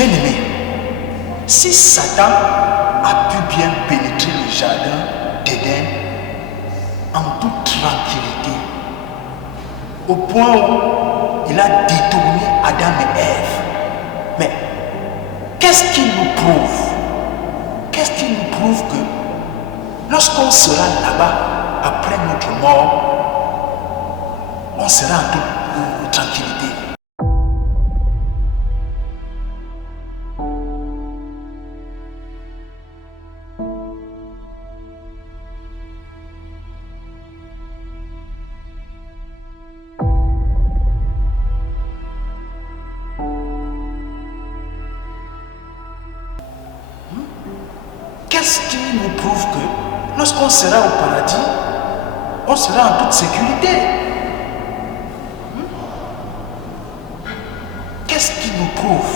Bien-aimé, si Satan a pu bien pénétrer le jardin d'Éden en toute tranquillité, au point où il a détourné Adam et Ève, mais qu'est-ce qui nous prouve? Qu'est-ce qui nous prouve que lorsqu'on sera là-bas, après notre mort, on sera en toute tranquillité? Qu'est-ce qui nous prouve que lorsqu'on sera au paradis, on sera en toute sécurité? Qu'est-ce qui nous prouve?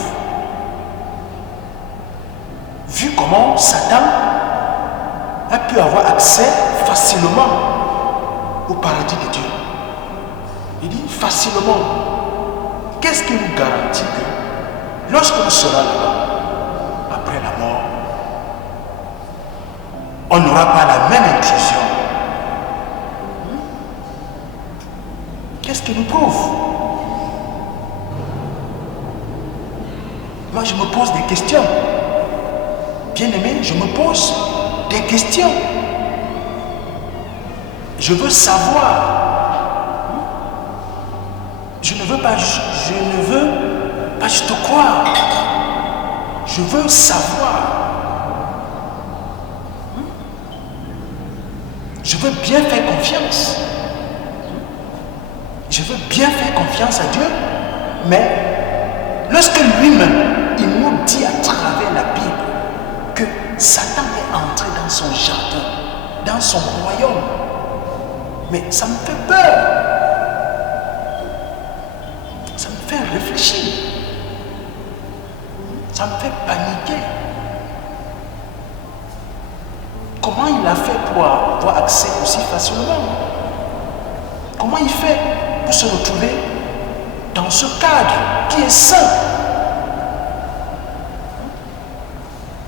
Vu comment Satan a pu avoir accès facilement au paradis de Dieu. Il dit facilement. Qu'est-ce qui nous garantit que lorsqu'on sera là-bas, après la mort, on n'aura pas la même intrusion? Qu'est-ce qui nous prouve? Moi, je me pose des questions. Bien-aimé, je me pose des questions. Je veux savoir. Je ne veux pas juste croire. Je veux savoir. Je veux bien faire confiance. Je veux bien faire confiance à Dieu, mais lorsque lui-même, il nous dit à travers la Bible que Satan est entré dans son jardin, dans son royaume, mais ça me fait peur. Ça me fait réfléchir. Ça me fait paniquer. Comment il a fait pour avoir accès aussi facilement? Comment il fait pour se retrouver dans ce cadre qui est sain,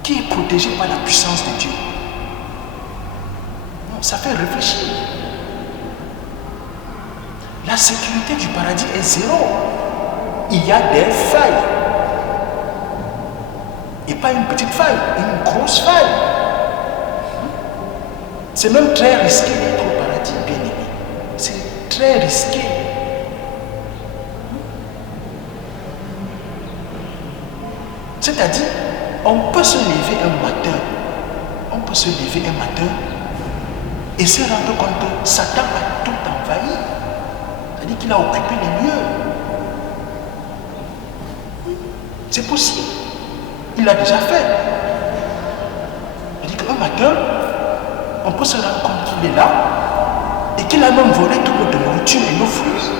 qui est protégé par la puissance de Dieu? Ça fait réfléchir. La sécurité du paradis est zéro. Il y a des failles. Et pas une petite faille, une grosse faille. C'est même très risqué d'être au paradis, bien-aimé. C'est très risqué. C'est-à-dire, on peut se lever un matin. On peut se lever un matin et se rendre compte que Satan a tout envahi. C'est-à-dire qu'il a occupé les lieux. C'est possible. Il l'a déjà fait. C'est-à-dire qu'un matin, on peut se rendre compte qu'il est là et qu'il a même volé toute notre nourriture et nos fruits.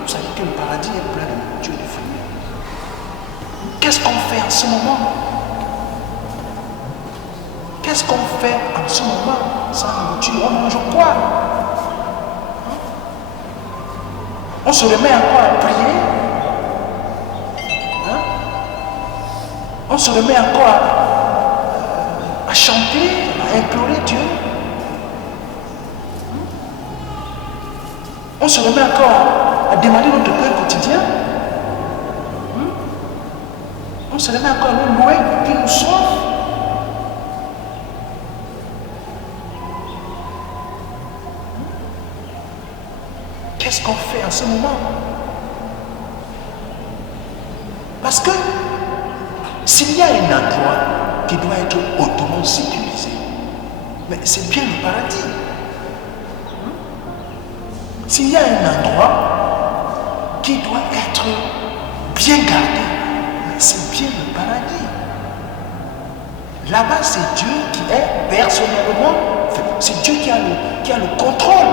Vous savez que le paradis est plein de nourriture et de fruits. Qu'est-ce qu'on fait en ce moment? Qu'est-ce qu'on fait en ce moment sans nourriture? On mange quoi? On se remet encore à prier? On se remet encore à chanter, à implorer Dieu? On se remet encore à demander notre pain quotidien? On se remet encore à nous louer qui nous sauve? Qu'est-ce qu'on fait en ce moment? Parce que s'il y a un endroit qui doit être hautement sécurisé, mais c'est bien le paradis. S'il y a un endroit qui doit être bien gardé, mais c'est bien le paradis. Là-bas, c'est Dieu qui est personnellement, c'est Dieu qui a le contrôle.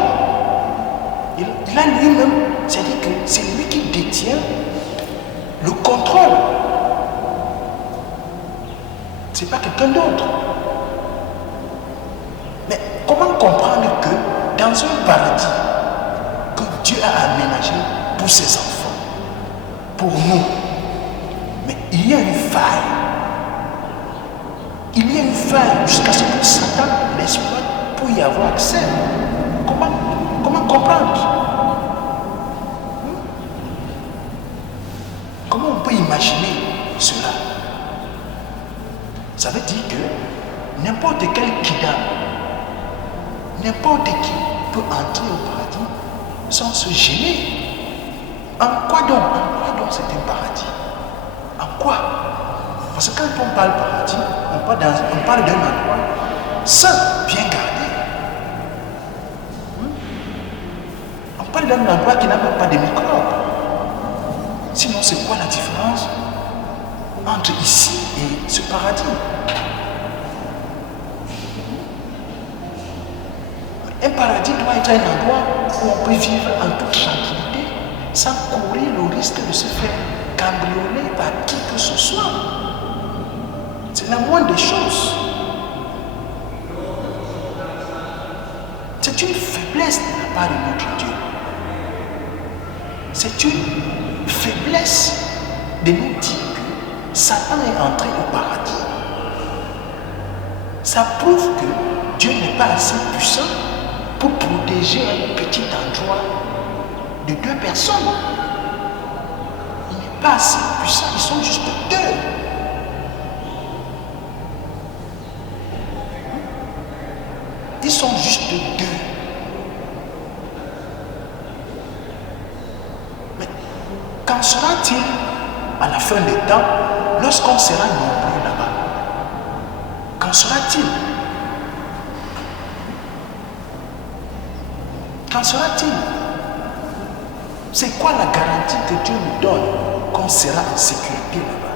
Il a lui-même, c'est-à-dire que c'est lui qui détient le contrôle. C'est pas quelqu'un d'autre. Mais comment comprendre que dans un paradis que Dieu a aménagé pour ses enfants, pour nous, mais il y a une faille? faille jusqu'à ce que Satan l'exploite pour y avoir accès. Comment comprendre? Comment on peut imaginer cela? Ça veut dire que n'importe quel kidam, n'importe qui peut entrer au paradis sans se gêner. En quoi donc c'est un paradis? En quoi? Parce que quand on parle paradis, on parle d'un endroit sain, bien gardé. On parle d'un endroit qui n'a même pas de microbes. Sinon, c'est quoi la différence entre ici et ce paradis? Un paradis doit être un endroit où on peut vivre en toute tranquillité sans courir le risque de se faire cambrioler par qui que ce soit. C'est la moindre des choses. C'est une faiblesse de la part de notre Dieu. C'est une faiblesse de nous dire que Satan est entré au paradis. Ça prouve que Dieu n'est pas assez puissant pour protéger un petit endroit de deux personnes. Il n'est pas assez puissant, ils sont juste deux. Ils sont juste deux. Mais qu'en sera-t-il à la fin des temps lorsqu'on sera nombreux là-bas? Qu'en sera-t-il? Qu'en sera-t-il? C'est quoi la garantie que Dieu nous donne qu'on sera en sécurité là-bas?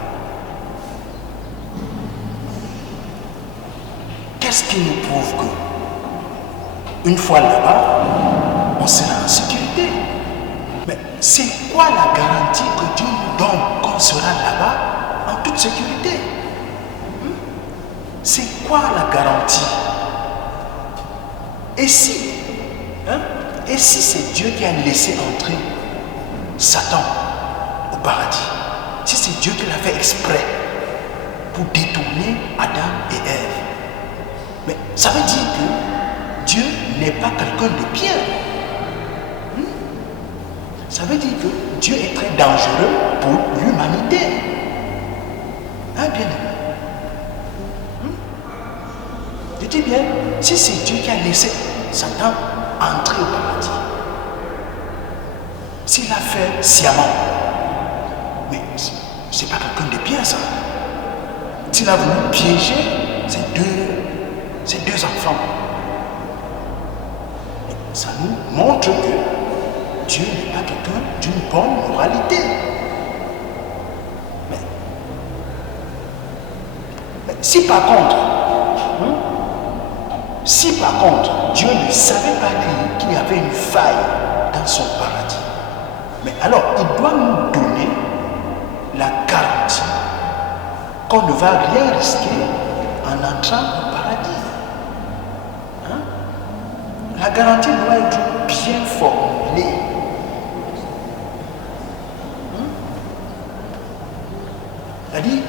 Qu'est-ce qui nous prouve que une fois là-bas, on sera en sécurité? Mais c'est quoi la garantie que Dieu nous donne qu'on sera là-bas en toute sécurité? C'est quoi la garantie? Et si c'est Dieu qui a laissé entrer Satan au paradis, si c'est Dieu qui l'a fait exprès pour détourner Adam et Ève, mais ça veut dire que Dieu n'est pas quelqu'un de bien. Ça veut dire que Dieu est très dangereux pour l'humanité. Hein, bien aimé? Je dis bien, si c'est Dieu qui a laissé Satan entrer au paradis, s'il l'a fait sciemment, mais c'est pas quelqu'un de bien ça. S'il a voulu piéger ces deux enfants, ça nous montre que Dieu n'est pas quelqu'un d'une bonne moralité. Mais si par contre, Dieu ne savait pas qu'il y avait une faille dans son paradis, mais alors il doit nous donner la garantie qu'on ne va rien risquer en entrant au paradis. La garantie doit être bien formulée. C'est-à-dire,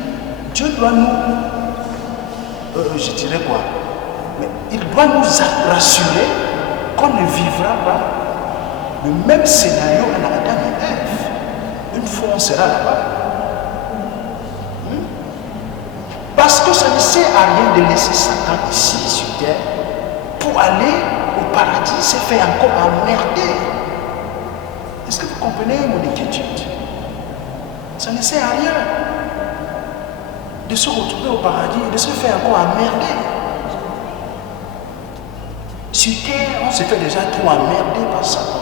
Dieu doit nous, je dirais quoi, mais il doit nous rassurer qu'on ne vivra pas le même scénario à la Adam et Ève. Une fois on sera là-bas. Parce que ça ne sert à rien de laisser Satan ici sur terre pour aller au paradis, se faire encore emmerder. Est-ce que vous comprenez mon inquiétude? Ça ne sert à rien de se retrouver au paradis et de se faire encore emmerder. Sur terre, on se fait déjà trop emmerder par Satan.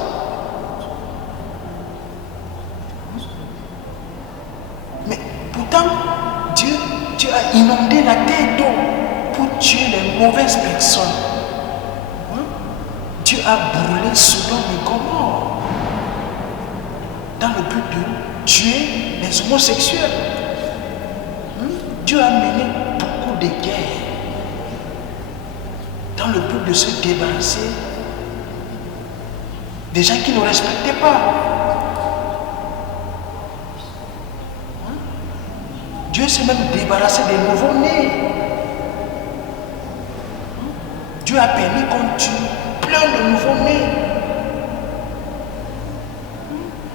Mais pourtant, Dieu a inondé la terre d'eau pour tuer les mauvaises personnes. Dieu a brûlé Sodome et Gomorrhe dans le but de tuer les homosexuels. Dieu a mené beaucoup de guerres dans le but de se débarrasser des gens qui ne respectaient pas. Dieu s'est même débarrassé des nouveaux-nés. Dieu a permis qu'on tue plein de nouveau-nés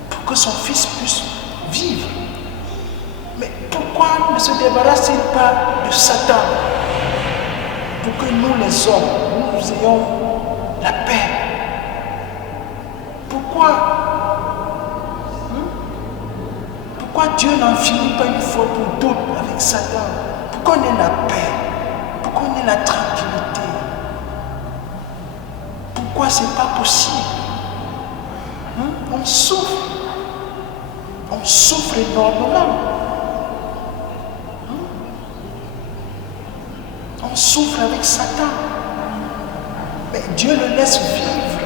pour que son fils puisse vivre. Mais pourquoi ne se débarrasse-t-il pas de Satan pour que nous les hommes, nous ayons la paix? Pourquoi Dieu n'en finit pas une fois pour toutes avec Satan? Pourquoi on ait la paix? Pourquoi on ait la tranquillité? Pourquoi c'est pas possible? On souffre. On souffre énormément. On souffre avec Satan. Mais Dieu le laisse vivre.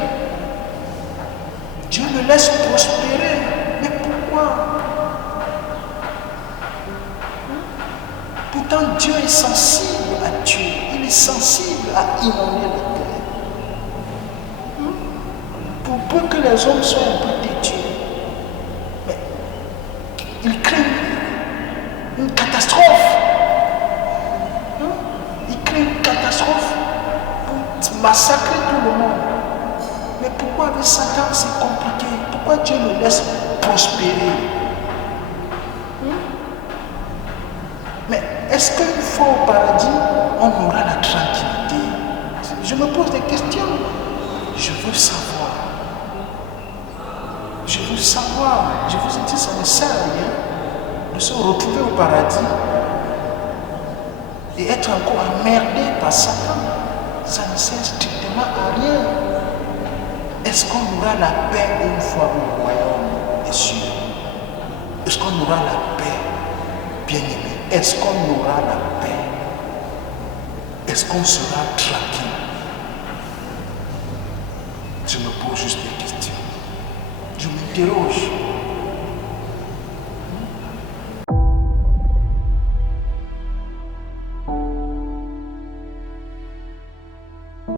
Dieu le laisse prospérer. Mais pourquoi? Pourtant, Dieu est sensible à Dieu. Il est sensible à inonder la terre. Pour peu que les hommes soient un peu têtus, mais il crée une catastrophe. Il crée une catastrophe pour massacrer tout le monde. Mais pourquoi avec Satan c'est compliqué? Pourquoi Dieu le laisse prospérer? Mais est-ce qu'une fois au paradis, on aura la tranquillité? Je me pose des questions. Je veux savoir. Je veux savoir. Je vous ai dit, ça ne sert à rien de se retrouver au paradis et être encore emmerdé par Satan. Ça ne sert strictement à rien. Est-ce qu'on aura la paix une fois où le royaume est sûr? Est-ce qu'on aura la paix, bien-aimé? Est-ce qu'on aura la paix? Est-ce qu'on sera tranquille? Je me pose juste des questions. Je m'interroge.